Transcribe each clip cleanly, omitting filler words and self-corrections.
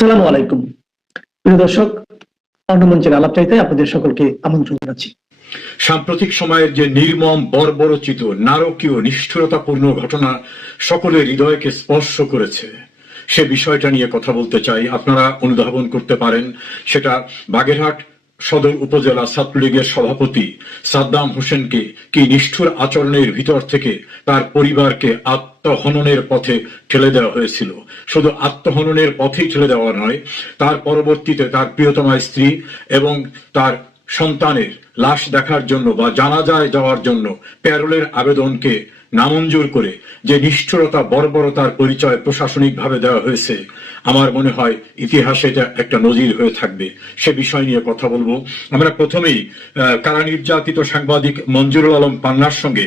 আসসালামু আলাইকুম প্রিয় দর্শক, অন্নমঞ্চের আলাপচাইতে আপনাদের সকলকে আমন্ত্রণ জানাচ্ছি। সাম্প্রতিক সময়ের যে নির্মম বর্বরচিত নারকীয় নিষ্ঠুরতাপূর্ণ ঘটনা সকলের হৃদয়কে স্পর্শ করেছে, সে বিষয়টা নিয়ে কথা বলতে চাই। আপনারা অনুধাবন করতে পারেন সেটা বাগেরহাট সদর উপজেলা ছাত্রলীগের সভাপতি সাদ্দাম হোসেনকে কি নিষ্ঠুর আচরণের ভিতর থেকে তার পরিবারকে আত্মহননের পথে ঠেলে দেওয়া হয়েছিল। শুধু আত্মহননের পথেই ঠেলে দেওয়া নয়, তার পরবর্তীতে তার প্রিয়তমা স্ত্রী এবং তার সন্তানের লাশ দেখার জন্য বা জানাজায় যাওয়ার জন্য প্যারোলের আবেদনকে নামঞ্জুর করে যে নিষ্ঠুরতা বর্বরতার পরিচয় প্রশাসনিকভাবে দেওয়া হয়েছে, আমার মনে হয় ইতিহাসে এটা একটা নজির হয়ে থাকবে। সে বিষয় নিয়ে কথা বলবো। আমরা প্রথমেই কারা নির্যাতিত সাংবাদিক মঞ্জুরুল আলম পান্নার সঙ্গে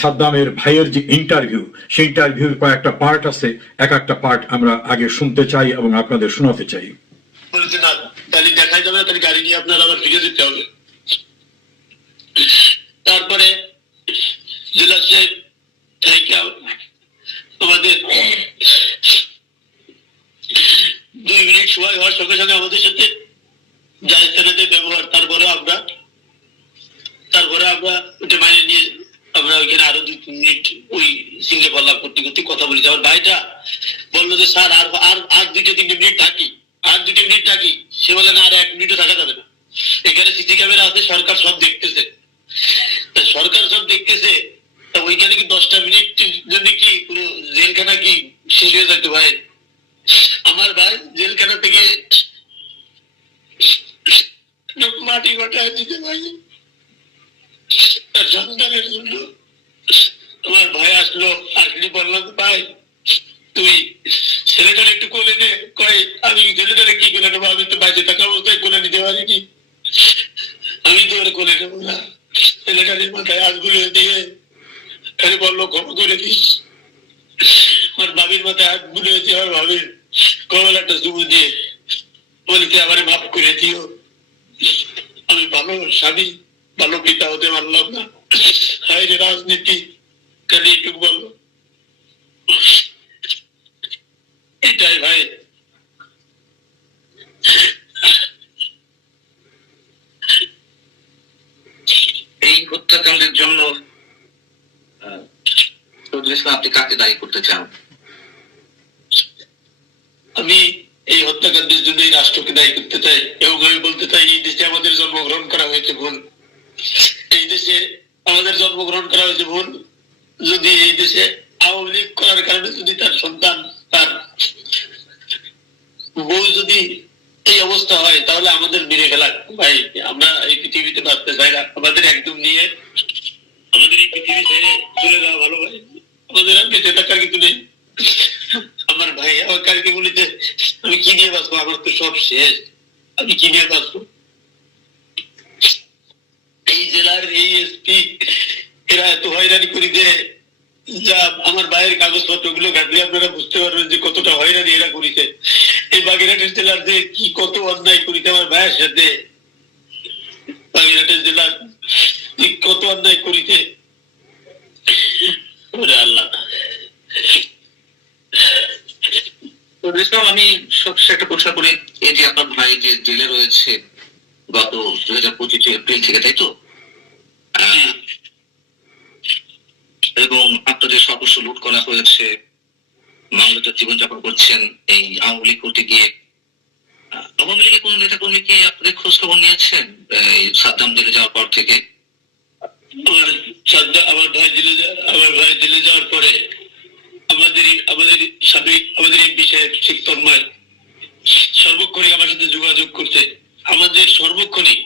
সাদ্দামের ভাইয়ের যে ইন্টারভিউ, সেই ইন্টারভিউর কয়েকটা পার্ট আছে, এক একটা পার্ট আমরা আগে শুনতে চাই এবং আপনাদের শোনাতে চাই। দেখাই যাবে, তাহলে গাড়ি নিয়ে আপনার আবার ফিরে যেতে হবে। তারপরে জেলা সাহেব আমাদের 2 মিনিট সময় হওয়ার সঙ্গে সঙ্গে আমাদের সাথে জায়গাতে ব্যবহার, তারপরে আমরা ওটা মানে নিয়ে আমরা ওইখানে আরো 2-3 মিনিট ওই সিঙ্গে পাল্লা করতে করতে কথা বলি। আমার ভাইটা বললো যে স্যার আর 2-3 মিনিট থাকি, সে বলে না, আর 1 মিনিটও থাকা যাবে না, এখানে সিসি ক্যামেরা আছে, সরকার সব দেখতেছে। ওইখানে কি 10টা মিনিট জন্য কি পুরো জেলখানা কি শেষ হয়ে যেত? ভাই, আমার ভাই জেলখানা থেকে মাটি ঘটায় দিতে ভাই তার সন্তানের জন্য। আমার ভাই আসলে বললাম, ভাই তুই ছেলেটার একটু কোলে নে। কয় আমি ছেলেটারে কি কোলে নেবো, আমি তো বাইরে থাকা অবস্থায় কোলে নিতে পারি কি, আমি তো ওর কোলে নেবো না। ছেলেটারের মাথায় হাতগুলো দিয়ে বললো ক্ষমা করে দিস। আমার বাবির মাথায় হাত বুলে দিয়ে আমার ভাবির কমলাটা চুমু দিয়ে বলিতে আমার মাফ করে দিও। আমি ভালো স্বামী, ভালো পিতা হতে পারলাম না। হায় রে রাজনীতি, খালি এইটুকু বললো। এটাই ভাই। এই হত্যাকাণ্ডের জন্য আপনি কাকে দায়ী করতে চান? আমি এই হত্যাকাণ্ডের জন্য এই রাষ্ট্রকে দায়ী করতে চাই এবং আমি বলতে চাই, এই দেশে আমাদের জন্মগ্রহণ করা হয়েছে ভুল। এই দেশে আমাদের জন্মগ্রহণ করা হয়েছে ভুল। যদি এই দেশে আওয়ামী লীগ করার কারণে যদি তার সন্তান, তার বউ যদি এই অবস্থা হয়, তাহলে আমাদের মেরে ফেলা। ভাই, আমরা এই পৃথিবীতে বাঁচতে চাই না। আমাদের একদম নিয়ে আমাদের এই পৃথিবী ছেড়ে চলে যাওয়া ভালো। ভাই, আমাদের আর বেঁচে থাকার কিছু নেই। আমার ভাই আমার কালকে বলিতে, আমি কি নিয়ে বাঁচবো? আমার তো সব শেষ, আমি কি নিয়ে বাঁচবো? এই জেলার এই এসপি এরা এত হয়রানি করি যে, যা আমার ভাইয়ের কাগজপত্র গুলো ঘাটলে আপনারা বুঝতে পারবেন যে কতটা হয়রানি এরা করিছে। এই বাগেরহাটের জেলার যে কি কত অন্যায় করিছে আমার ভাইয়ের সাথে, বাগেরহাটের জেলার কত অন্যায় করিছে। আল্লাহ, আমি সবচেয়ে একটা প্রশ্ন করি, এই যে আপনার ভাই যে জেলে রয়েছে গত 2025 এপ্রিল থেকে, তাই তো? এবং আপনাদের সর্বস্ব লুট করা হয়েছে, মানবতার জীবনযাপন করছেন এই আওয়ামী লীগ করতে গিয়ে। আওয়ামী লীগের কোন নেতা কর্মী কি আপনাদের খোঁজ খবর নিয়েছেন এই সাদ্দাম জেলে যাওয়ার পর থেকে? আমার ভাই জেলে যাওয়ার পরে আমাদের এমপি সাহেব শেখ তন্ময় সর্বক্ষণই আমার সাথে যোগাযোগ করতে। আমাদের সর্বক্ষণই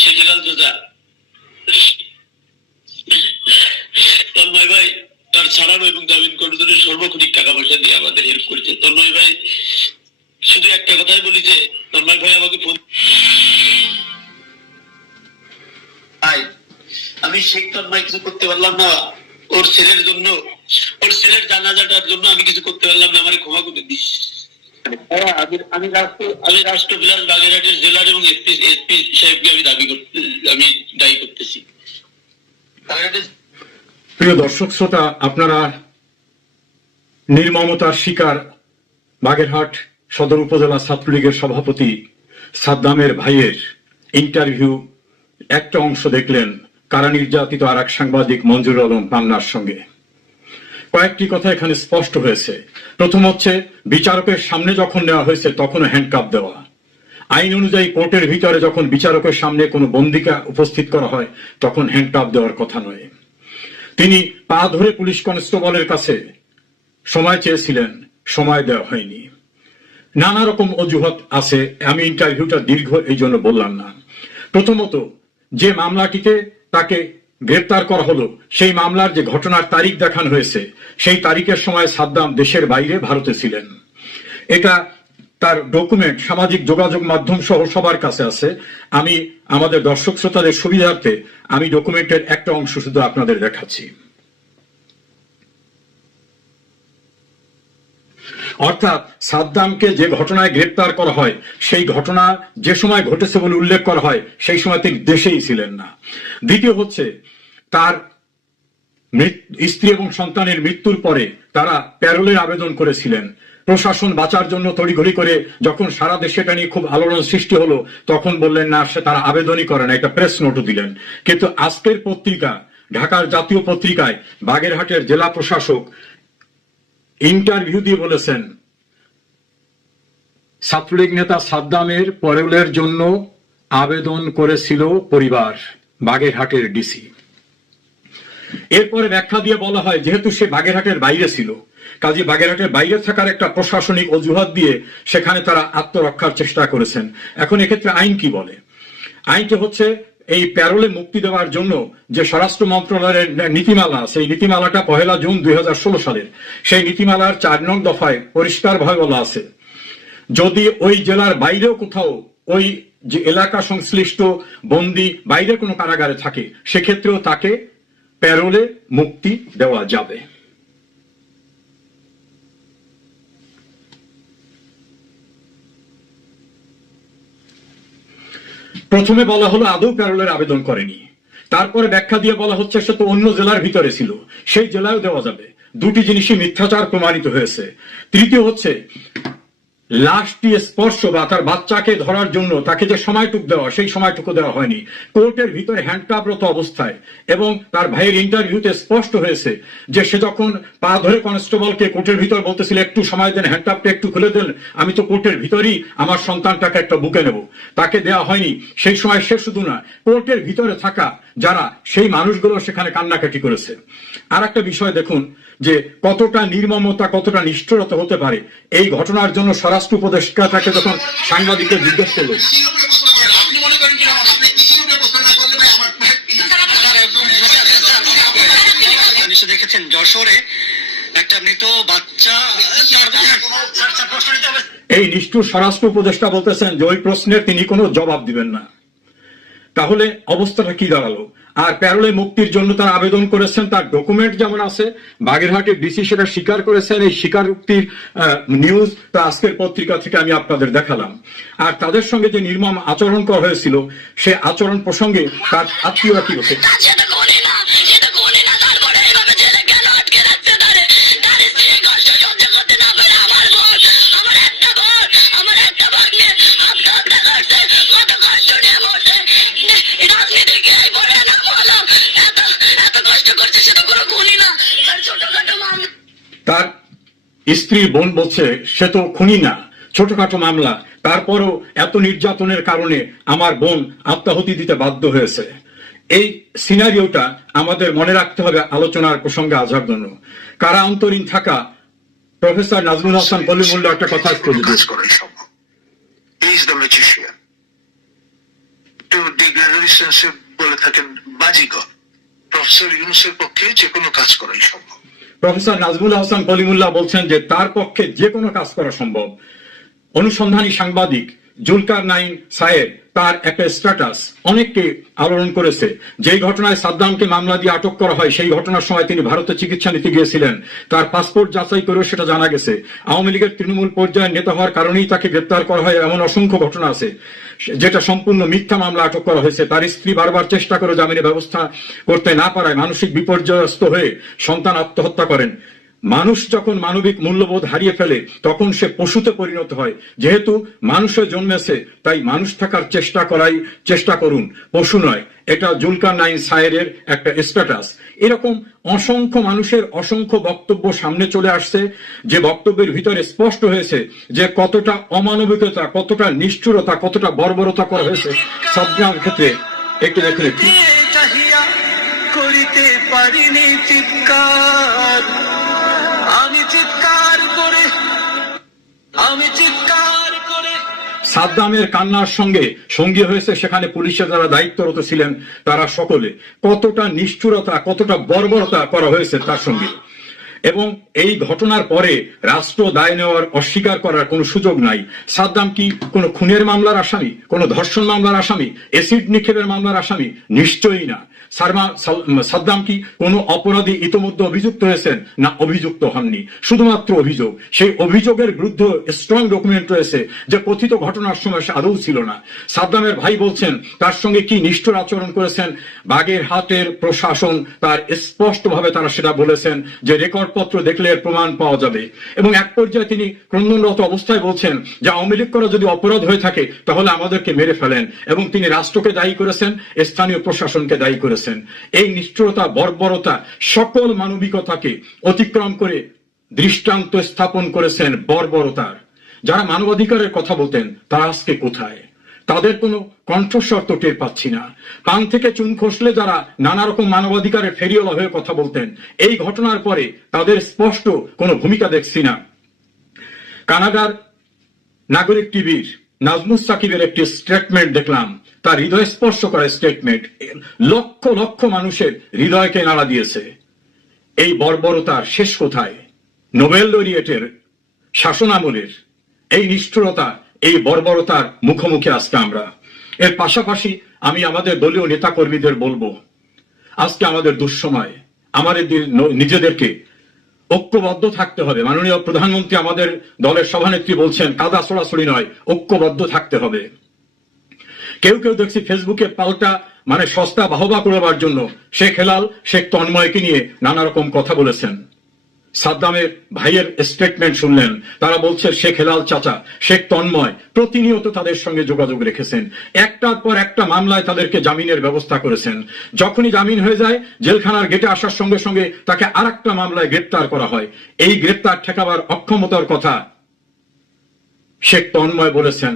সে জেলাল চাচা তন্ময় ভাই তার ছাড়ানো এবং জামিন করার সর্বক্ষণিক টাকা পয়সা দিয়ে আমাদের হেল্প করেছে। তন্ময় ভাই শুধু একটা কথাই বলি যে, তন্ময় ভাই আমাকে ফোন, আমি শেখ তন্ময় কিছু করতে পারলাম না, ওর ছেলের জন্য, ওর ছেলের জানাজাটার জন্য আমি কিছু করতে পারলাম না, আমার ক্ষমা করে দিস। আমি রাষ্ট্রবিলাস বাগেরহাটের জেলার এবং এসপি সাহেবকে আমি দায়ী করতেছি। প্রিয় দর্শক শ্রোতা, আপনারা নির্মমতার শিকার বাগেরহাট সদর উপজেলা ছাত্রলীগের সভাপতি সাদ্দামের ভাইয়ের ইন্টারভিউ একটা অংশ দেখলেন কারা নির্যাতিত আর এক সাংবাদিক মঞ্জুর আলম পান্নার সঙ্গে। কয়েকটি কথা এখানে স্পষ্ট হয়েছে। প্রথম হচ্ছে, বিচারকের সামনে যখন নেওয়া হয়েছে তখনও হ্যান্ডকাপ দেওয়া। আইন অনুযায়ী কোর্টের ভিতরে যখন বিচারকের সামনে কোনো বন্দিকা উপস্থিত করা হয় তখন হ্যান্ডকাপ দেওয়ার কথা নয়। তিনি পা ধরে পুলিশ কনস্টেবলের কাছে সময় চেয়েছিলেন, সময় দেওয়া হয়নি। নানা রকম অজুহাত আছে, আমি ইন্টারভিউটা দীর্ঘ এই জন্য বললাম না। প্রথমত, যে মামলাটিতে তাকে গ্রেপ্তার করা হলো সেই মামলার যে ঘটনার তারিখ দেখানো হয়েছে সেই তারিখের সময় সাদ্দাম দেশের বাইরে ভারতে ছিলেন। এটা তার ডকুমেন্ট সামাজিক যোগাযোগ মাধ্যম সহ সবার কাছে আছে। আমি আমাদের দর্শক শ্রোতাদের সুবিধার্থে আমি ডকুমেন্টের একটা অংশ শুধু আপনাদের দেখাচ্ছি। অর্থাৎ সাদ্দামকে যে ঘটনায় গ্রেপ্তার করা হয় সেই ঘটনা যে সময় ঘটেছে বলে উল্লেখ করা হয় সেই সময় তিনি দেশেই ছিলেন না। দ্বিতীয় হচ্ছে, তার স্ত্রী এবং সন্তানের মৃত্যুর পরে তারা প্যারোলের আবেদন করেছিলেন। প্রশাসন বাঁচার জন্য তড়িঘড়ি করে যখন সারা দেশে এটা নিয়ে খুব আলোড়ন সৃষ্টি হলো তখন বললেন না, সে তারা আবেদনই করে না, একটা প্রেস নোটও দিলেন। কিন্তু আজকের পত্রিকা, ঢাকার জাতীয় পত্রিকায় বাগেরহাটের জেলা প্রশাসক ইন্টারভিউ দিয়ে বলেছেন ছাত্রলীগ নেতা সাদ্দামের প্যারোলের জন্য আবেদন করেছিল পরিবার, বাগেরহাটের ডিসি। এরপরে ব্যাখ্যা দিয়ে বলা হয় যেহেতু সে বাগেরহাটের বাইরে ছিল, কাজে বাগেরহাটের বাইরে থাকার একটা প্রশাসনিক অজুহাত দিয়ে সেখানে তারা আত্মরক্ষার চেষ্টা করেছেন। এখন এক্ষেত্রে আইন কি বলে? আইনটি হচ্ছে, এই প্যারোলে মুক্তি দেওয়ার জন্য যে স্বরাষ্ট্র মন্ত্রণালয়ের নীতিমালা, সেই নীতিমালাটা 1 জুন 2016 সালের, সেই নীতিমালার 4 নং দফায় পরিষ্কারভাবে বলা আছে, যদি ওই জেলার বাইরেও কোথাও ওই যে এলাকা সংশ্লিষ্ট বন্দী বাইরে কোনো কারাগারে থাকে সেক্ষেত্রেও তাকে প্যারোলে মুক্তি দেওয়া যাবে। প্রথমে বলা হলো আদৌ প্যারোলের আবেদন করেনি, তারপরে ব্যাখ্যা দিয়ে বলা হচ্ছে সে তো অন্য জেলার ভিতরে ছিল, সেই জেলায়ও দেওয়া যাবে। দুটি জিনিসই মিথ্যাচার প্রমাণিত হয়েছে। তৃতীয় হচ্ছে, লাশটি স্পর্শ বা তার বাচ্চাকে ধরার জন্য তাকে যে সময়টুকু দেওয়া সেই সময়টুকু দেওয়া হয়নি। কোর্টের ভিতরে হ্যান্ডকাপরত অবস্থায় এবং তার ভাইয়ের ইন্টারভিউতে স্পষ্ট হয়েছে যে সে যখন পা ধরে কনস্টেবলকে কোর্টের ভিতর বলতেছিল একটু সময় দেন, হ্যান্ডকাপটা একটু খুলে দেন, আমি তো কোর্টের ভিতরেই আমার সন্তানটাকে একটা বুকে নেব, তাকে দেওয়া হয়নি। সেই সময় সে শুধু না, কোর্টের ভিতরে থাকা যারা সেই মানুষগুলো সেখানে কান্নাকাটি করেছে। আর একটা বিষয় দেখুন যে কতটা নির্মমতা, কতটা নিষ্ঠুরতা হতে পারে। এই ঘটনার জন্য স্বরাষ্ট্র উপদেষ্টাকে যখন সাংবাদিকদের জিজ্ঞেস করলো, দেখেছেন যশোরে একটা মৃত বাচ্চা, এই নিষ্ঠুর স্বরাষ্ট্র উপদেষ্টা বলতেছেন যে ওই প্রশ্নের তিনি কোনো জবাব দিবেন না। তাহলে অবস্থাটা কি দাঁড়ালো? আর প্যারোলে মুক্তির জন্য তারা আবেদন করেছেন, তার ডকুমেন্ট যেমন আছে, বাগেরহাটের ডিসি সেটা স্বীকার করেছেন। এই স্বীকারোক্তির নিউজ তা আজকের পত্রিকা থেকে আমি আপনাদের দেখালাম। আর তাদের সঙ্গে যে নির্মম আচরণ করা হয়েছিল সে আচরণ প্রসঙ্গে তার আত্মীয়রা কি বলছে, তার স্ত্রী বোন বলছে সে তো খুনি না, ছোটখাটো মামলা, তারপরও এত নির্যাতনের কারণে আমার বোন আত্মাহুতি দিতে বাধ্য হয়েছে। এই সিনারিওটা আমাদের মনে রাখতে হবে আলোচনার প্রসঙ্গে আসার জন্য। কারা অন্তরীণ থাকা প্রফেসর নাজমুল হাসান কলিমুল্লাহ একটা কথা বলে থাকেন বাজিগর, প্রফেসর ইউনূসের পক্ষে যে কোনো কাজ করাই সম্ভব। প্রফেসর নাজমুল হাসান কলিমুল্লাহ বলছেন যে তার পক্ষে যে কোনো কাজ করা সম্ভব। অনুসন্ধানী সাংবাদিক জুলকার নাইন সায়েদ, তার একটা স্ট্যাটাস অনেককে আলোড়ন করেছে। যেই ঘটনায় সাদ্দামকে মামলা দিয়ে আটক করা হয় সেই ঘটনার সময় তিনি ভারতে চিকিৎসা নিতে গিয়েছিলেন। তার পাসপোর্ট যাচাই করেও সেটা জানা গেছে। আওয়ামী লীগের তৃণমূল পর্যায়ের নেতা হওয়ার কারণেই তাকে গ্রেপ্তার করা হয় এমন অসংখ্য ঘটনা আছে যেটা সম্পূর্ণ মিথ্যা মামলা আটক করা হয়েছে। তার স্ত্রী বারবার চেষ্টা করে জামিনের ব্যবস্থা করতে না পারায় মানসিক বিপর্যস্ত হয়ে সন্তান আত্মহত্যা করেন। মানুষ যখন মানবিক মূল্যবোধ হারিয়ে ফেলে তখন সে পশুতে পরিণত হয়। যেহেতু মানুষে জন্মেছে তাই মানুষ থাকার চেষ্টা করুন, পশু নয়। এটা জুলকারনাইন সায়েরের একটা স্ট্যাটাস। এরকম অসংখ্য মানুষের অসংখ্য বক্তব্য সামনে চলে আসছে, যে বক্তব্যের ভিতরে স্পষ্ট হয়েছে যে কতটা অমানবিকতা, কতটা নিষ্ঠুরতা, কতটা বর্বরতা করা হয়েছে সাদ্দামের ক্ষেত্রে। একটু দেখুন একটু। করিতে পারিনি চিৎকার, আমি চিৎকার করে সাদ্দামের কান্নার সঙ্গে সঙ্গী হয়েছে সেখানে পুলিশের যারা দায়িত্বরত ছিলেন তারা সকলে। কতটা নিষ্ঠুরতা, কতটা বর্বরতা করা হয়েছে তার সঙ্গে। এবং এই ঘটনার পরে রাষ্ট্র দায় নেওয়ার, অস্বীকার করার কোনো সুযোগ নাই। সাদ্দাম কি কোনো খুনের মামলার আসামি, কোনো ধর্ষণ মামলার আসামি, এসিড নিক্ষেপের মামলার আসামি? নিশ্চয়ই না। সাদ্দাম কি কোনো অপরাধী ইতোমধ্যে অভিযুক্ত হয়েছেন? না, অভিযুক্ত হননি, শুধুমাত্র অভিযোগ। সেই অভিযোগের বিরুদ্ধে স্ট্রং ডকুমেন্ট রয়েছে যে কথিত ঘটনার সময় সে আদৌ ছিল না। সাদ্দামের ভাই বলছেন তার সঙ্গে কি নিষ্ঠুর আচরণ করেছেন বাগেরহাটের প্রশাসন, তার স্পষ্টভাবে তারা সেটা বলেছেন যে রেকর্ডপত্র দেখলে এর প্রমাণ পাওয়া যাবে। এবং এক পর্যায়ে তিনি ক্রন্দনরত অবস্থায় বলছেন যে আওয়ামী লীগ করা যদি অপরাধ হয়ে থাকে তাহলে আমাদেরকে মেরে ফেলেন। এবং তিনি রাষ্ট্রকে দায়ী করেছেন, স্থানীয় প্রশাসনকে দায়ী করেছেন। এই নিষ্ঠুরতা, বর্বরতা সকল মানবিকতাকে অতিক্রম করে দৃষ্টান্ত স্থাপন করেছেন বর্বরতার। যারা মানবাধিকারের কথা বলতেন তারা আজকে কোথায়? তাদের কোনো কণ্ঠস্বর তো টের পাচ্ছি না। পান থেকে চুন খসলে যারা নানা রকম মানবাধিকারের ফেরিওয়ালা হয়ে কথা বলতেন, এই ঘটনার পরে তাদের স্পষ্ট কোনো ভূমিকা দেখছি না। কানাডার নাগরিক টিভির নাজমুস সাকিবের একটি স্টেটমেন্ট দেখলাম, তার হৃদয় স্পর্শ করা স্টেটমেন্ট, লক্ষ লক্ষ মানুষের হৃদয়কে নাড়া দিয়েছে। এই বর্বরতার শেষ কোথায়? নোবেল লরিয়েটের শাসনামলের এই নিষ্ঠুরতা, এই বর্বরতার মুখোমুখি আজকে আমরা। এর পাশাপাশি আমি আমাদের দলীয় নেতা কর্মীদের বলবো, আজকে আমাদের দুঃসময়, আমাদের নিজেদেরকে ঐক্যবদ্ধ থাকতে হবে। মাননীয় প্রধানমন্ত্রী আমাদের দলের সভানেত্রী বলছেন কাদা ছড়াছড়ি নয়, ঐক্যবদ্ধ থাকতে হবে। কেউ কেউ দেখছি ফেসবুকে পাল্টা সস্তা বাহবা করবার জন্য শেখ হেলাল, শেখ তন্ময়কে নিয়ে নানা রকম কথা বলেছেন। সাদ্দামের ভাইয়ের স্টেটমেন্ট শুনলেন, তারা বলছে শেখ হেলাল চাচা, শেখ তন্ময় প্রতিনিয়ত তাদের সঙ্গে যোগাযোগ রেখেছেন, একটার পর একটা মামলায় তাদেরকে জামিনের ব্যবস্থা করেছেন। যখনই জামিন হয়ে যায় জেলখানার গেটে আসার সঙ্গে সঙ্গে তাকে আরেকটা মামলায় গ্রেপ্তার করা হয়। এই গ্রেপ্তার ঠেকাবার অক্ষমতার কথা শেখ তন্ময় বলেছেন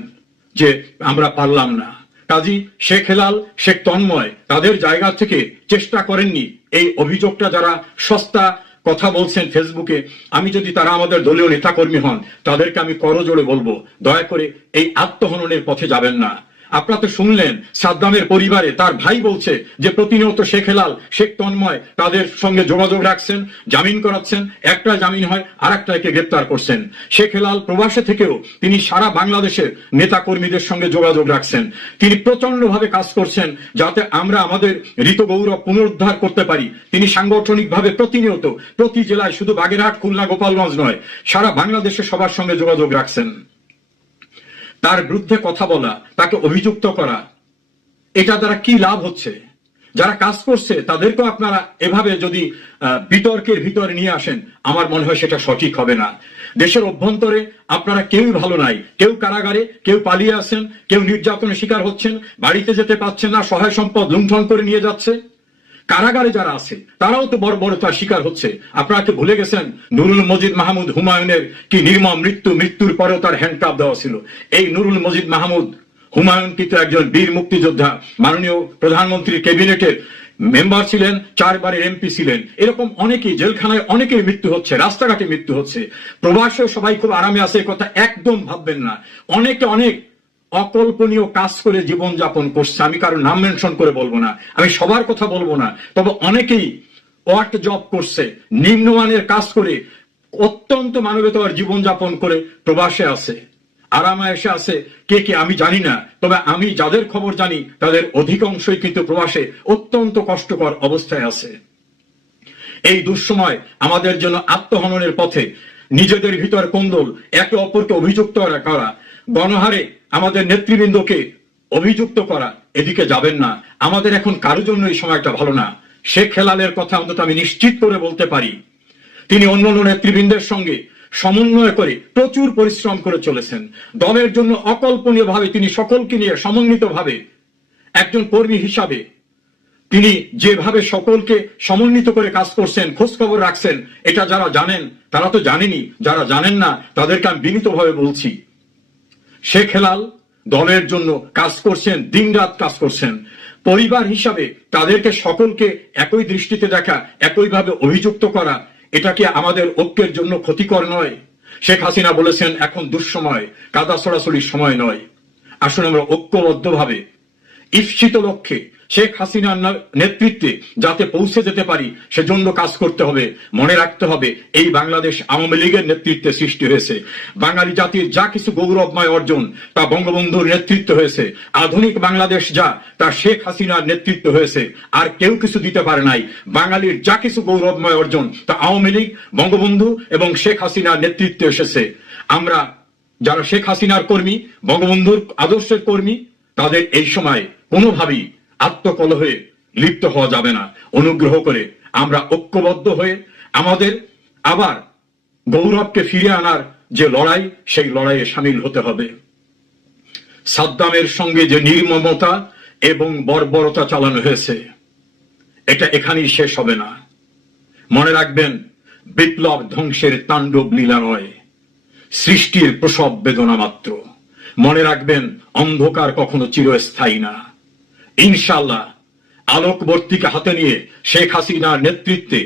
যে আমরা পারলাম না। কাজী শেখ হেলাল, শেখ তন্ময় তাদের জায়গা থেকে চেষ্টা করেননি। এই অভিযোগটা যারা সস্তা কথা বলছেন ফেসবুকে, আমি যদি তারা আমাদের দলীয় নেতাকর্মী হন তাদেরকে আমি করজোড়ে বলবো, দয়া করে এই আত্মহননের পথে যাবেন না। আপনারা তো শুনলেন সাদ্দামের পরিবারে তার ভাই বলছে যে প্রতিনিয়ত শেখ হেলাল, শেখ তন্ময় তাদের সঙ্গে যোগাযোগ রাখছেন, জামিন করাচ্ছেন, একটা জামিন হয় আর একটাকে গ্রেপ্তার করছেন। শেখ হেলাল প্রবাসে থেকেও তিনি সারা বাংলাদেশের নেতা কর্মীদের সঙ্গে যোগাযোগ রাখছেন। তিনি প্রচন্ডভাবে কাজ করছেন যাতে আমরা আমাদের ঋত গৌরব পুনরুদ্ধার করতে পারি। তিনি সাংগঠনিকভাবে প্রতিনিয়ত প্রতি জেলায়, শুধু বাগেরহাট, খুলনা, গোপালগঞ্জ নয়, সারা বাংলাদেশে সবার সঙ্গে যোগাযোগ রাখছেন। তার বিরুদ্ধে কথা বলা, তাকে অভিযুক্ত করা, এটা দ্বারা কি লাভ হচ্ছে? যারা কাজ করছে তাদেরকেও আপনারা এভাবে যদি বিতর্কের ভিতরে নিয়ে আসেন, আমার মনে হয় সেটা সঠিক হবে না। দেশের অভ্যন্তরে আপনারা কেউই ভালো নাই, কেউ কারাগারে, কেউ পালিয়ে আছেন, কেউ নির্যাতনের শিকার হচ্ছেন, বাড়িতে যেতে পারছেন না, সহায় সম্পদ লুণ্ঠন করে নিয়ে যাচ্ছে। কারাগারে যারা আছে তারাও তো বর্বরতার শিকার হচ্ছে। আপনারা কি ভুলে গেছেন নুরুল মজিদ মাহমুদ হুমায়ুনের কি নির্মম মৃত্যুর পরেও তার হ্যান্ডকাপ দেওয়া ছিল? এই নুরুল মজিদ মাহমুদ হুমায়ুন কিন্তু একজন বীর মুক্তিযোদ্ধা, মাননীয় প্রধানমন্ত্রীর ক্যাবিনেটের মেম্বার ছিলেন, 4 বারের এমপি ছিলেন। এরকম অনেকেই জেলখানায়, অনেকের মৃত্যু হচ্ছে, রাস্তাঘাটে মৃত্যু হচ্ছে। প্রবাসেও সবাই খুব আরামে আছে, কথা একদম ভাববেন না। অনেকে অনেক অকল্পনীয় কাজ করে জীবন যাপন করছে। আমি কারো নাম মেনশন করে বলবো না, আমি সবার কথা বলবো না, তবে অনেকেই ওয়ার্ক জব করছে, নিম্নমানের কাজ করে অত্যন্ত মানবতার জীবন যাপন করে প্রবাসে আছে, আরামে এসে আছে। কে কে আমি জানি না, তবে আমি যাদের খবর জানি তাদের অধিকাংশই কিন্তু প্রবাসে অত্যন্ত কষ্টকর অবস্থায় আছে। এই দুঃসময় আমাদের জন্য আত্মহননের পথে নিজেদের ভিতর কোন্দল, একে অপরকে অভিযুক্ত করা, গণহারে আমাদের নেতৃবৃন্দকে অভিযুক্ত করা, এদিকে যাবেন না। আমাদের এখন কারোর জন্য এই সময়টা ভালো না। শেখ হেলালের কথা অন্তত আমি নিশ্চিত করে বলতে পারি, তিনি অন্যান্য নেতৃবৃন্দের সঙ্গে সমন্বয় করে প্রচুর পরিশ্রম করে চলেছেন। দলের জন্য অকল্পনীয়ভাবে তিনি সকলকে নিয়ে সমন্বিতভাবে একজন কর্মী হিসাবে তিনি যেভাবে সকলকে সমন্বিত করে কাজ করছেন, খোঁজ খবর রাখছেন, এটা যারা জানেন তারা তো জানেনই, যারা জানেন না তাদেরকে আমি বিনীতভাবে বলছি, শেখ হেলাল দলের জন্য কাজ করছেন, দিনরাত কাজ করছেন। পরিবার হিসাবে তাদেরকে সকলকে একই দৃষ্টিতে দেখা, একইভাবে অভিযুক্ত করা, এটা কি আমাদের ঐক্যের জন্য ক্ষতিকর নয়? শেখ হাসিনা বলেছেন এখন দুঃসময়, কাদা ছড়াছড়ির সময় নয়। আসলে আমরা ঐক্যবদ্ধভাবে ঈপ্সিত লক্ষ্যে শেখ হাসিনার নেতৃত্বে যাতে পৌঁছে যেতে পারি সেজন্য কাজ করতে হবে। মনে রাখতে হবে এই বাংলাদেশ আওয়ামী লীগের নেতৃত্বে সৃষ্টি হয়েছে। বাঙালি জাতির যা কিছু গৌরবময় অর্জন তা বঙ্গবন্ধুর নেতৃত্ব হয়েছে। আধুনিক বাংলাদেশ যা তা শেখ হাসিনার নেতৃত্ব হয়েছে, আর কেউ কিছু দিতে পারে নাই। বাঙালির যা কিছু গৌরবময় অর্জন তা আওয়ামী লীগ, বঙ্গবন্ধু এবং শেখ হাসিনার নেতৃত্বে এসেছে। আমরা যারা শেখ হাসিনার কর্মী, বঙ্গবন্ধুর আদর্শের কর্মী, তাদের এই সময় কোনোভাবেই আত্মকলহে লিপ্ত হওয়া যাবে না। অনুগ্রহ করে আমরা ঐক্যবদ্ধ হয়ে আমাদের আবার গৌরবকে ফিরে আনার যে লড়াই, সেই লড়াইয়ে সামিল হতে হবে। সাদ্দামের সঙ্গে যে নির্মমতা এবং বর্বরতা চালানো হয়েছে, এটা এখানেই শেষ হবে না। মনে রাখবেন, বিপ্লব ধ্বংসের তাণ্ডব লীলা নয়, সৃষ্টির প্রসব বেদনা মাত্র। মনে রাখবেন, অন্ধকার কখনো চিরস্থায়ী না। ইনশাআল্লাহ আলোকবর্তিকা হাতে নিয়ে শেখ হাসিনার নেতৃত্বে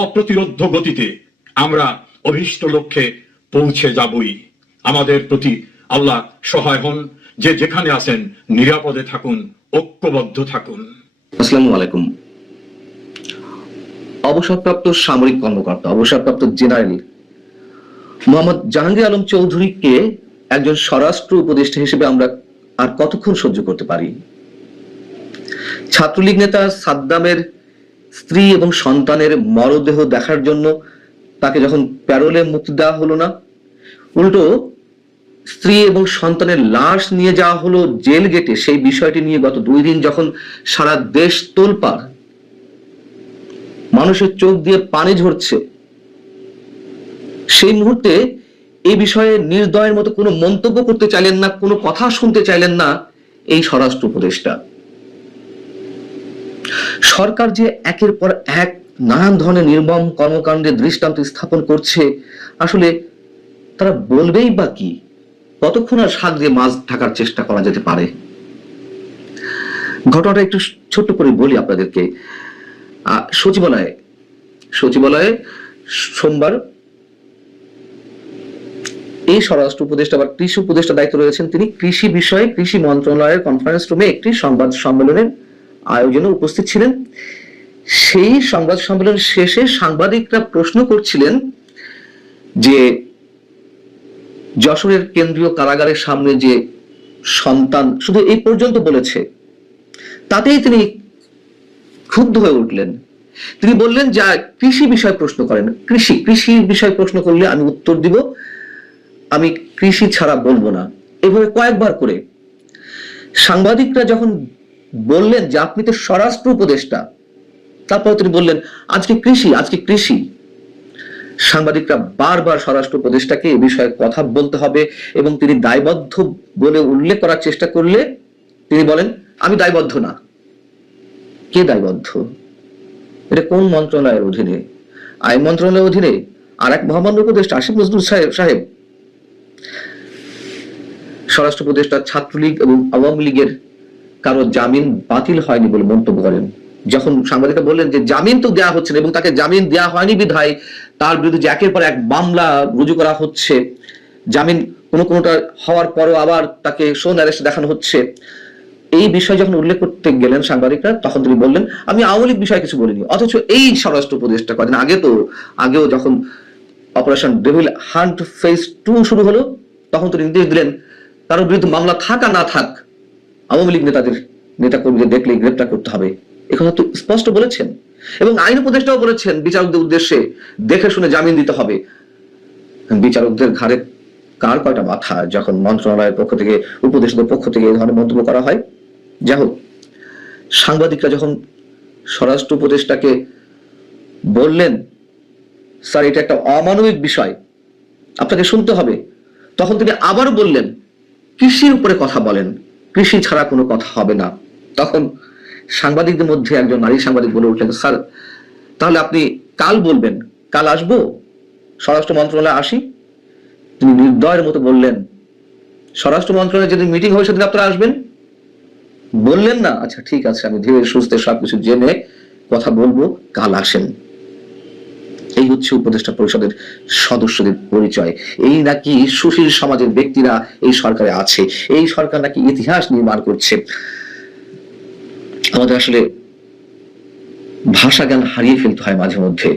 অপ্রতিরোধ্য গতিতে আমরা অভীষ্ট লক্ষ্যে পৌঁছে যাবই। আমাদের প্রতি আল্লাহ সহায় হন। যে যেখানে আছেন নিরাপদে থাকুন, ঐক্যবদ্ধ থাকুন। আসসালামু আলাইকুম। অবসরপ্রাপ্ত সামরিক কর্মকর্তা, অবসরপ্রাপ্ত জেনারেল মোহাম্মদ জাহাঙ্গীর আলম চৌধুরীকে একজন স্বরাষ্ট্র উপদেষ্টা হিসেবে আমরা আর কতক্ষণ সহ্য করতে পারি? ছাত্রলীগ নেতা সাদ্দামের স্ত্রী এবং সন্তানের মরদেহ দেখার জন্য তাকে যখন প্যারোলে মুক্তি দেওয়া হলো না, উল্টো স্ত্রী এবং সন্তানের লাশ নিয়ে যাওয়া হলো জেল গেটে, সেই বিষয়টি নিয়ে গত 2 দিন যখন সারা দেশ তোলপাড়, মানুষের চোখ দিয়ে পানি ঝরছে, সেই মুহূর্তে এই বিষয়ে নির্দয়ের মতো কোনো মন্তব্য করতে চাইলেন না, কোনো কথা শুনতে চাইলেন না এই স্বরাষ্ট্র উপদেষ্টা। সরকার যে একের পর এক নানান ধরনের নির্মম কর্মকাণ্ডের দৃষ্টান্ত স্থাপন করছে, আসলে তারা বলবেই বা কি? কতক্ষণ আর শাক দিয়ে মাছ ঢাকার চেষ্টা করা যেতে পারে? ঘটনাটা একটু ছোট্ট করে বলি আপনাদেরকে। সচিবালয়ে সোমবার এই স্বরাষ্ট্র উপদেষ্টা বা কৃষি উপদেষ্টা দায়িত্ব রয়েছেন তিনি কৃষি বিষয়ে কৃষি মন্ত্রণালয়ের কনফারেন্স রুমে একটি সংবাদ সম্মেলনের আয়োজনে উপস্থিত ছিলেন। সেই সংবাদ সম্মেলন শেষে সাংবাদিকরা প্রশ্ন করছিলেন যে যশোরের কেন্দ্রীয় কারাগারের সামনে যে সন্তান শুধু এই পর্যন্ত বলেছে, তাতেই তিনি ক্ষুব্ধ হয়ে উঠলেন। তিনি বললেন, যা কৃষি বিষয় প্রশ্ন করেন, কৃষি বিষয় প্রশ্ন করলে আমি উত্তর দিব, আমি কৃষি ছাড়া বলবো না। এভাবে কয়েকবার করে সাংবাদিকরা যখন বললেন যে আপনি তো স্বরাষ্ট্র উপদেষ্টা, তারপর তিনি বললেন আজকে কৃষি। সাংবাদিকরা বারবার স্বরাষ্ট্র উপদেষ্টাকে এ বিষয়ে কথা বলতে হবে এবং তিনি দায়বদ্ধ বলে উল্লেখ করার চেষ্টা করলে তিনি বলেন আমি দায়বদ্ধ না। কে দায়বদ্ধ? এটা কোন মন্ত্রণালয়ের অধীনে? আইন মন্ত্রণালয়ের অধীনে আর এক মহামান্য উপদেষ্টা আসিফ নজরুল সাহেব। স্বরাষ্ট্র উপদেষ্টা ছাত্রলীগ এবং আওয়ামী লীগের কারো জামিন বাতিল হয়নি বলে মন্তব্য করেন। যখন সাংবাদিকরা বললেন যে জামিন তো দেওয়া হচ্ছে না এবং তাকে জামিন দেওয়া হয়নি বিধায় তার বিরুদ্ধে যে একের পর এক মামলা রুজু করা হচ্ছে, জামিন কোনোটা হওয়ার পরও আবার তাকে শোন অ্যারেস্ট দেখানো হচ্ছে, এই বিষয় যখন উল্লেখ করতে গেলেন সাংবাদিকরা, তখন তিনি বললেন আমি আওয়ামী লীগ বিষয়ে কিছু বলিনি। অথচ এই স্বরাষ্ট্র উপদেষ্টা কদিন আগেও যখন অপারেশন ডেভিল হান্ট ফেজ 2 শুরু হলো, তখন তিনি নির্দেশ দিলেন কারোর বিরুদ্ধে মামলা থাক আর না থাক আওয়ামী লীগ নেতাকর্মীদের দেখলে গ্রেপ্তার করতে হবে। একথা তো স্পষ্ট বলেছেন। এবং আইন উপদেষ্টাও বলেছেন বিচারকদের উদ্দেশ্যে দেখে শুনে জামিন দিতে হবে। বিচারকদের ঘাড়ে কার কয়টা মাথা যখন মন্ত্রণালয়ের পক্ষ থেকে, উপদেষ্টাদের পক্ষ থেকে এই ধরনের মন্তব্য করা হয়? যাই হোক, সাংবাদিকরা যখন স্বরাষ্ট্র উপদেষ্টাকে বললেন স্যার এটা একটা অমানবিক বিষয়, আপনাকে শুনতে হবে। তখন তিনি আবার বললেন, কৃষির উপরে কথা বলেন, কৃষি ছাড়া কোনো কথা হবে না। তখন সাংবাদিকদের মধ্যে একজন নারী সাংবাদিক বলে উঠলেন, স্যার তাহলে আপনি কাল বলবেন, কাল আসবো, স্বরাষ্ট্র মন্ত্রণালয়ে আসি? তিনি নির্দয়ের মতো বললেন, স্বরাষ্ট্র মন্ত্রণালয়ে যেদিন মিটিং হবে সেদিন আপনারা আসবেন? বললেন না, আচ্ছা ঠিক আছে, আমি ধীরে সুস্থে সবকিছু জেনে কথা বলবো, কাল আসেন। এই হচ্ছে উপদেষ্টা পরিষদের সদস্যদের পরিচয়। এই নাকি সুশীল সমাজের ব্যক্তিরা এই সরকারে আছে, এই সরকার নাকি ইতিহাস নির্মাণ করছে। আমাদের আসলে ভাষা জ্ঞান হারিয়ে ফেলতে হয় মাঝে মধ্যে।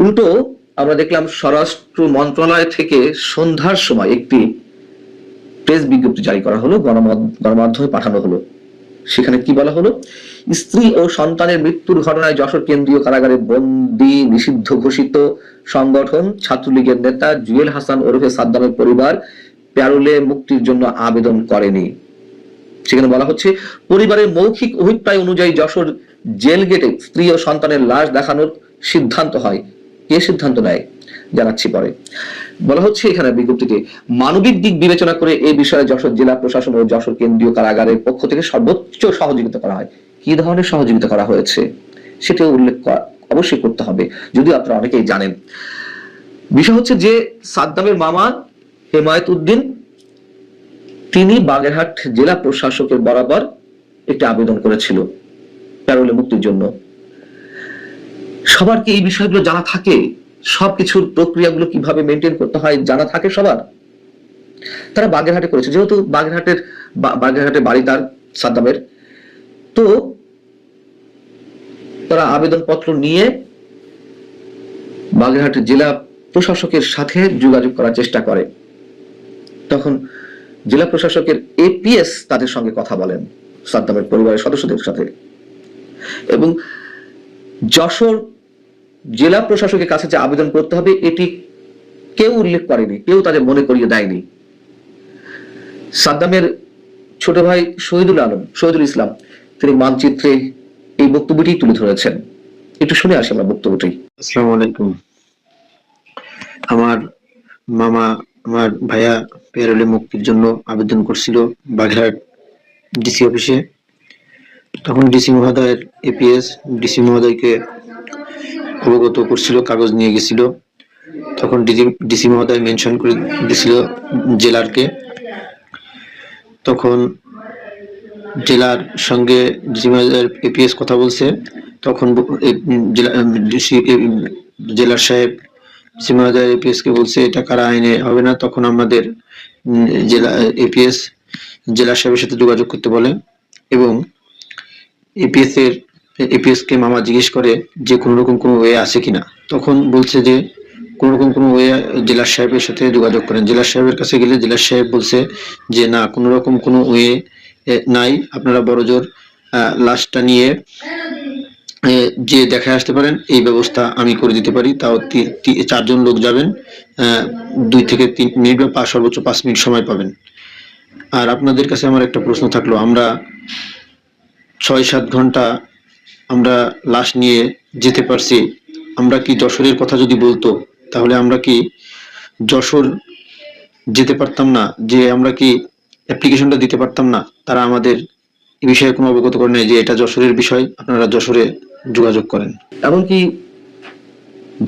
উল্টো আমরা দেখলাম স্বরাষ্ট্র মন্ত্রণালয় থেকে সন্ধ্যার সময় একটি প্রেস বিজ্ঞপ্তি জারি করা হলো, গণমাধ্যমে পাঠানো হলো। সেখানে কি বলা হলো? স্ত্রী ও সন্তানের মৃত্যুর ঘটনায় যশোর কেন্দ্রীয় কারাগারে বন্দী নিষিদ্ধ ঘোষিত সংগঠন ছাত্রলীগের নেতা জুয়েল হাসান ওরফে সাদ্দামের পরিবার প্যারোলে মুক্তির জন্য আবেদন করেনি। সেখানে বলা হচ্ছে, পরিবারের মৌখিক অভিপ্রায় অনুযায়ী যশোর জেল গেটে স্ত্রী ও সন্তানের লাশ দেখানোর সিদ্ধান্ত হয়। কে সিদ্ধান্ত নেয় জানাচ্ছি পরে। বলা হচ্ছে এখানে বিজ্ঞপ্তিতে, মানবিক দিক বিবেচনা করে এই বিষয়ে যশোর জেলা প্রশাসন ও যশোর কেন্দ্রীয় কারাগারের পক্ষ থেকে সর্বোচ্চ সহযোগিতা করা হয়। কি ধরনের সহযোগিতা করা হয়েছে সেটাও উল্লেখ অবশ্যই করতে হবে, যদিও আপনারা অনেকেই জানেন। বিষয় হচ্ছে যে সাদ্দামের মামা হেমায়েত উদ্দিন তিনি বাগেরহাট জেলা প্রশাসকের বরাবর একটি আবেদন করেছিল প্যারোলে মুক্তির জন্য। সবার কি এই বিষয়গুলো জানা থাকে? সবকিছুর প্রক্রিয়াগুলো কিভাবে মেনটেন করতে হয় জানা থাকে সবার? তারা বাগেরহাটে করেছে, যেহেতু বাগেরহাটে বাড়ি তার সাদ্দামের, তো তারা আবেদনপত্র নিয়ে বাগেরহাটের জেলা প্রশাসকের সাথে যোগাযোগ করার চেষ্টা করে। তখন জেলা প্রশাসকের এপিএস তাদের সঙ্গে কথা বলেন, সাদ্দামের পরিবারের সদস্যদের সাথে, এবং যশোর জেলা প্রশাসকের কাছে যে আবেদন করতে হবে এটি কেউ উল্লেখ করেনি, কেউ তাদের মনে করিয়ে দেয়নি। সাদ্দামের ছোট ভাই শহীদুল ইসলাম তিনি মানচিত্রে এই বক্তব্যটি তুলে ধরেছেন। একটু শুনে আসি আমরা বক্তব্যটি। আসসালামু আলাইকুম। আমার মামা, আমার ভাইয়া প্যারোলে মুক্তির জন্য আবেদন করছিল বাগেরহাট ডিসি অফিসে। তখন ডিসি মহোদয়ের এপিএস ডিসি মহোদয়কে অবগত করছিল, কাগজ নিয়ে গেছিল। তখন ডিসি মহোদয় মেনশন করে দিছিল জেলারকে। তখন জেলার সঙ্গে ডিসি মহোদয়ের এপিএস কথা বলছে। তখন জেলার সাহেব ডিসি মহোদয়ের এপিএস কে বলছে এটা কারা আইনে হবে না। তখন আমাদের জেলা এপিএস জেলা সাহেবের সাথে যোগাযোগ করতে বলে, এবং এপিএস কে মামা জিজ্ঞেস করে যে কোন রকম কোনো ওয়ে আছে কিনা। তখন বলছে যে কোন রকম কোনো ওয়ে, জেলা সাহেবের সাথে যোগাযোগ করেন। জেলা সাহেবের কাছে গেলে জেলা সাহেব বলছে যে না, কোন রকম কোনো ওয়ে নাই, আপনারা বড়জোর লাশটা নিয়ে যে দেখে আসতে পারেন, এই ব্যবস্থা আমি করে দিতে পারি। তাও 4 জন লোক যাবেন, 2 থেকে 3 মিনিট বা সর্বোচ্চ 5 মিনিট সময় পাবেন। আর আপনাদের কাছে আমার একটা প্রশ্ন থাকলো, আমরা 6-7 ঘন্টা আমরা লাশ নিয়ে যেতে পারছি, আমরা কি যশোরের কথা যদি বলতো তাহলে আমরা কি যশোর যেতে পারতাম না? যে আমরা কি অ্যাপ্লিকেশনটা দিতে পারতাম না? তারা আমাদের এই বিষয়ে কোনো অবগত করে নাই যে এটা যশোরের বিষয়, আপনারা যশোরে যোগাযোগ করেন। এমনকি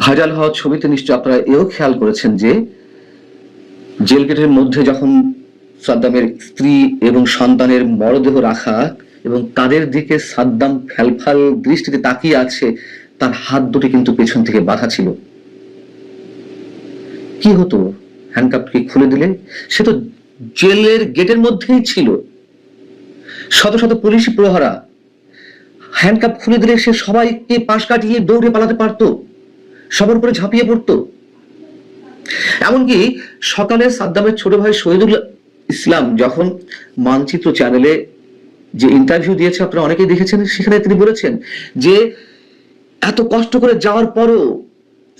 ভাইরাল হওয়া ছবিতে নিশ্চয় আপনারা এও খেয়াল করেছেন যে জেল গেটের মধ্যে যখন সাদ্দামের স্ত্রী এবং সন্তানের মরদেহ রাখা এবং তাদের দিকে সাদ্দাম ফ্যালফাল দৃষ্টিতে তাকিয়ে আছে, তার হাত দুটি কিন্তু পেছন থেকে বাঁধা ছিল। কি হতো হ্যান্ডকাপটি খুলে দিলে? সে তো জেলের গেটের মধ্যেই ছিল, শত শত পুলিশি প্রহরা। হ্যান্ডকাপ খুলে দিলে সে সবাইকে পাশ কাটিয়ে দৌড়ে পালাতে পারতো, সবার উপরে ঝাঁপিয়ে পড়তো। এমনকি সকালে সাদ্দামের ছোট ভাই শহীদুল ইসলাম যখন মানচিত্র চ্যানেলে যে ইন্টারভিউ দিয়েছে, আপনারা অনেকেই দেখেছেন, সেখানে তিনি বলেছেন যে এত কষ্ট করে যাওয়ার পরও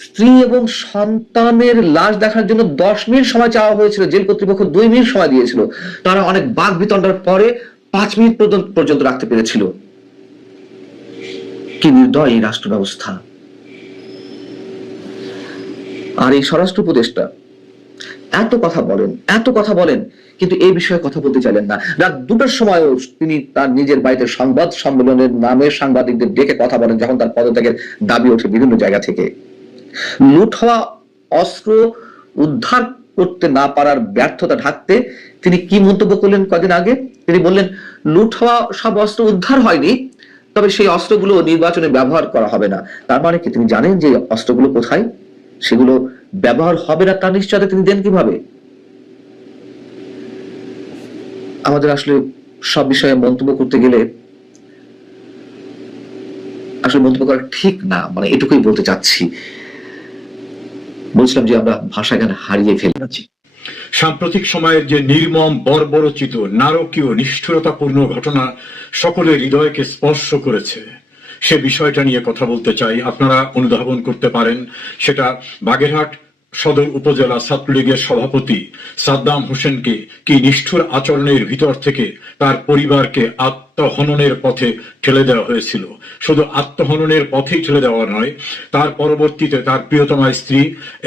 স্ত্রী এবং সন্তানের লাশ দেখার জন্য 10 মিনিট সময় চাওয়া হয়েছিল, জেল কর্তৃপক্ষ 2 মিনিট সময় দিয়েছিল। তারা অনেক বাক বিতণ্ডার পরে 5 মিনিট পর্যন্ত রাখতে পেরেছিল। কি নির্দয় এই রাষ্ট্র ব্যবস্থা! আর এই স্বরাষ্ট্র উপদেষ্টা এত কথা বলেন কিন্তু এই বিষয়ে কথা বলতে চাইলেন না। রাত 2টার সময়ও তিনি তার নিজের বাড়িতে সংবাদ সম্মেলনের নামে সাংবাদিকদের ডেকে কথা বলেন, যখন তার পদত্যাগের দাবি ওঠে বিভিন্ন জায়গা থেকে। লুট হওয়া অস্ত্র উদ্ধার করতে না পারার ব্যর্থতা ঢাকতে তিনি কি মন্তব্য করলেন কদিন আগে? তিনি বললেন, লুট হওয়া সব অস্ত্র উদ্ধার হয়নি, তবে সেই অস্ত্রগুলো নির্বাচনে ব্যবহার করা হবে না। তার মানে কি তিনি জানেন যে অস্ত্রগুলো কোথায়, সেগুলো ব্যবহার হবে না তার নিশ্চয়তা তিনি দেন কিভাবে? আমাদের আসলে সব বিষয়ে মন্তব্য করতে গেলে আসলে মন্তব্য করা ঠিক না, মানে এটুকুই বলতে চাচ্ছি। বলছিলাম যে আমরা ভাষা জ্ঞান হারিয়ে ফেলেছি। সাম্প্রতিক সময়ের যে নির্মম বর্বরচিত নারকীয় নিষ্ঠুরতাপূর্ণ ঘটনা সকলের হৃদয়কে স্পর্শ করেছে, সে বিষয়টা নিয়ে কথা বলতে চাই। আপনারা অনুধাবন করতে পারেন সেটা বাগেরহাট সদর উপজেলা ছাত্রলীগের সভাপতি সাদ্দাম হোসেনকে কি নিষ্ঠুর আচরণের ভিতর থেকে তার পরিবারকে আত্মহননের পথে ঠেলে দেওয়া হয়েছিল। শুধু আত্মহননের পথেই ঠেলে দেওয়া নয়, তার পরবর্তীতে তার প্রিয়তমা স্ত্রী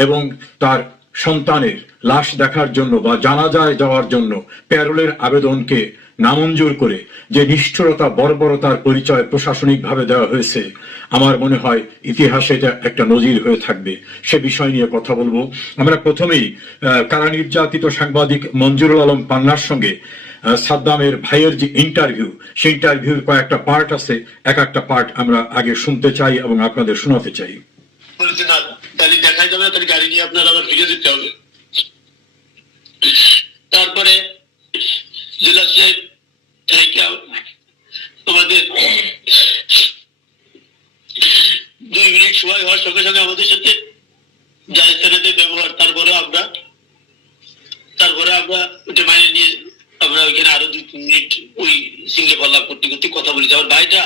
এবং তার সন্তানের লাশ দেখার জন্য বা জানাজায় যাওয়ার জন্য প্যারোলের আবেদনকে নামঞ্জুর করে যে নিষ্ঠুরতা বর্বরতার পরিচয় প্রশাসনিকভাবে দেওয়া হয়েছে, আমার মনে হয় ইতিহাসে এটা একটা নজির হয়ে থাকবে। সে বিষয় নিয়ে কথা বলবো। আমরা প্রথমেই কারা নির্যাতিত সাংবাদিক মঞ্জুরুল আলম পান্নার সঙ্গে সাদ্দামের ভাইয়ের যে ইন্টারভিউ, সেই ইন্টারভিউর কয়েকটা পার্ট আছে, এক একটা পার্ট আমরা আগে শুনতে চাই এবং আপনাদের শোনাতে চাই। বলছে না, তাহলে দেখাই যাবে না, তাহলে গাড়ি নিয়ে আপনার আবার ফিরে যেতে হবে। তারপরে জেলা সাহেব আমাদের 2 মিনিট সময় হওয়ার সঙ্গে সঙ্গে আমাদের সাথে জায়গাতে ব্যবহার, তারপরে আমরা ওটা মাইনে নিয়ে আমরা ওইখানে আরো 2-3 মিনিট ওই সিঙ্গে পাল্লা করতে করতে কথা বলেছি। আমার ভাইটা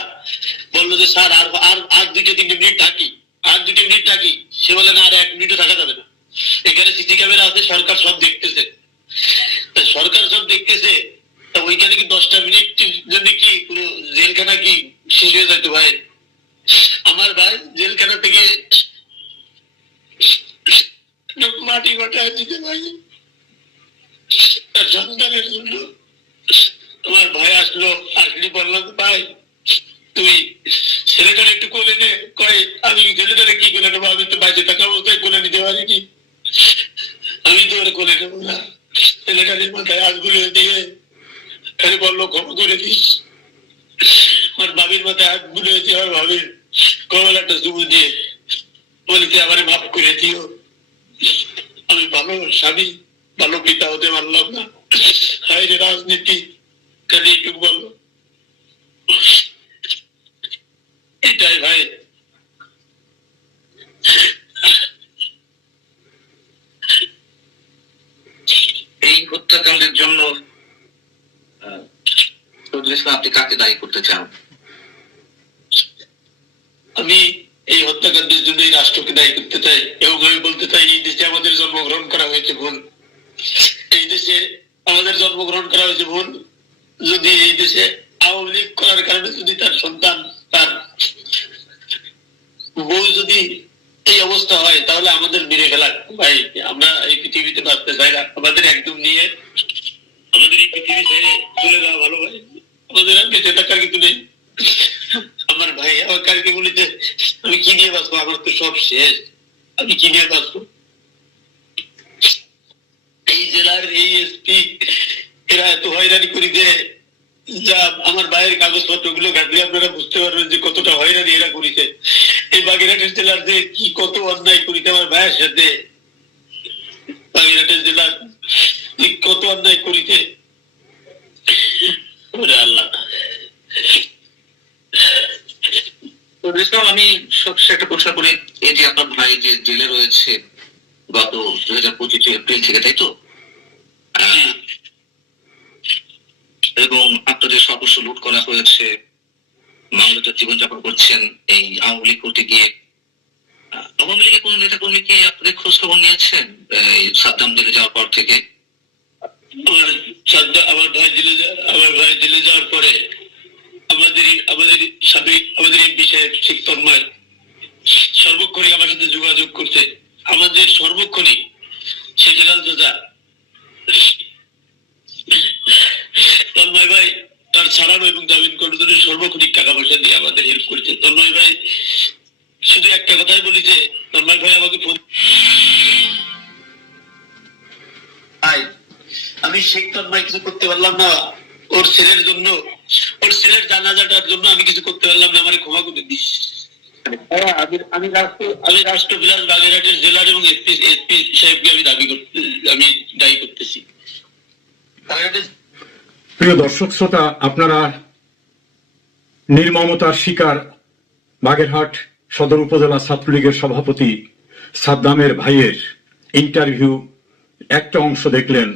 বললো যে স্যার আর 2-3 মিনিট থাকি, সে বলে না, আর 1 মিনিটও থাকা যাবে না, এখানে সিসি ক্যামেরা আছে, সরকার সব দেখতেছে। তা ওইখানে কি 10টা মিনিট যদি কি পুরো জেলখানা কি শেষ হয়ে যেত ভাই? আমার ভাই জেলখানা থেকে মাটি বাটায় দিতে ভাই, তার সন্তানের জন্য। আমার ভাই আসলি বললাম, ভাই তুই ছেলেটার একটু কোলে নে। কয় আমি ছেলেটারে কি কোলে নেবো, আমি তো বাইরে থাকা অবস্থায় কোলে নিতে পারিনি, আমি তো ওরা কোলে নেবো না। ছেলেটার মাথায় হাত বুলিয়ে দিয়ে খালি বললো ক্ষমা করে দিস। আমার ভাবির মাথায় হাত বুলিয়েছে, আমার ভাবির কমল একটা চুমু দিয়ে বলেছে আমারে মাফ করে দিও। আমি ভালো স্বামী, ভালো পিতা হতে পারলাম না। হায় রে রাজনীতি, খালি এইটুকু বললো। এটাই ভাই। এই হত্যাকাণ্ডের জন্য আপনি কাকে দায়ী করতে চান? আমি এই হত্যাকাণ্ডের জন্য এই রাষ্ট্রকে দায়ী করতে চাই এবং আমি বলতে চাই এই দেশে আমাদের জন্মগ্রহণ করা হয়েছে ভুল। এই দেশে আমাদের জন্মগ্রহণ করা হয়েছে ভুল। যদি এই দেশে আওয়ামী লীগ করার কারণে যদি তার সন্তান, তার বউ যদি এই অবস্থা হয়, তাহলে আমাদের মেরে ফেলা ভাই। আমরা এই পৃথিবীতে বাঁচতে চাই না, আমাদের একদম নিয়ে আমাদের এই পৃথিবী ছেড়ে চলে যাওয়া ভালো ভাই। আমাদের আর বেঁচে থাকার কিছু নেই। আমার ভাই আমার কালকে বলেছে আমি কি নিয়ে বাঁচবো, আমার তো সব শেষ, আমি কি নিয়ে বাঁচবো? এই জেলার এই এসপি এরা এত হয়রানি করি যে, যা আমার ভাইয়ের কাগজপত্র গুলো ঘাটলে আপনারা বুঝতে পারবেন যে কতটা হয়রানি এরা করেছে। এই বাগেরহাটের জেলার যে কি কত অন্যায় করেছে আমার ভাইয়ের সাথে, বাগেরহাটের জেলার কত অন্যায় করেছে আল্লাহ। আমি সবশেষে একটা প্রশ্ন করি, এই যে আপনার ভাই যে জেলে রয়েছে গত 2025 এপ্রিল থেকে, তাই তো? এবং আপনাদের সদস্য লুট করা হয়েছে, মামলাতে জীবনযাপন করছেন এই আওয়ামী লীগ করতে গিয়ে। আওয়ামী লীগের কোন নেতা কর্মী কি আপনাদের খোঁজ খবর নিয়েছেন এই সাদ্দাম জেলে যাওয়ার পর থেকে? আমার ভাই জেলে যাওয়ার পরে আমাদের এমপি সাহেব শেখ তন্ময় সর্বক্ষণিক আমার সাথে যোগাযোগ করতে। আমাদের এবং জামিন কর্মচারীর সর্বক্ষণিক টাকা পয়সা দিয়ে আমাদের হেল্প করেছে। তন্ময় ভাই, শুধু একটা কথাই বলি যে তন্ময় ভাই আমাকে আমি শেখ তন্ময় কিছু করতে পারলাম না, ওর ছেলের জন্য, ওর ছেলের জানাজাটার জন্য আমি কিছু করতে পারলাম না, আমার ক্ষমা করে দিস। আমি রাষ্ট্রবিলাস বাগেরহাটের জেলার এবং এসপি সাহেবকে আমি দায়ী করতেছি। প্রিয় দর্শক শ্রোতা, আপনারা নির্মমতার শিকার বাগেরহাট সদর উপজেলা ছাত্রলীগের সভাপতি সাদ্দামের ভাইয়ের ইন্টারভিউ একটা অংশ দেখলেন।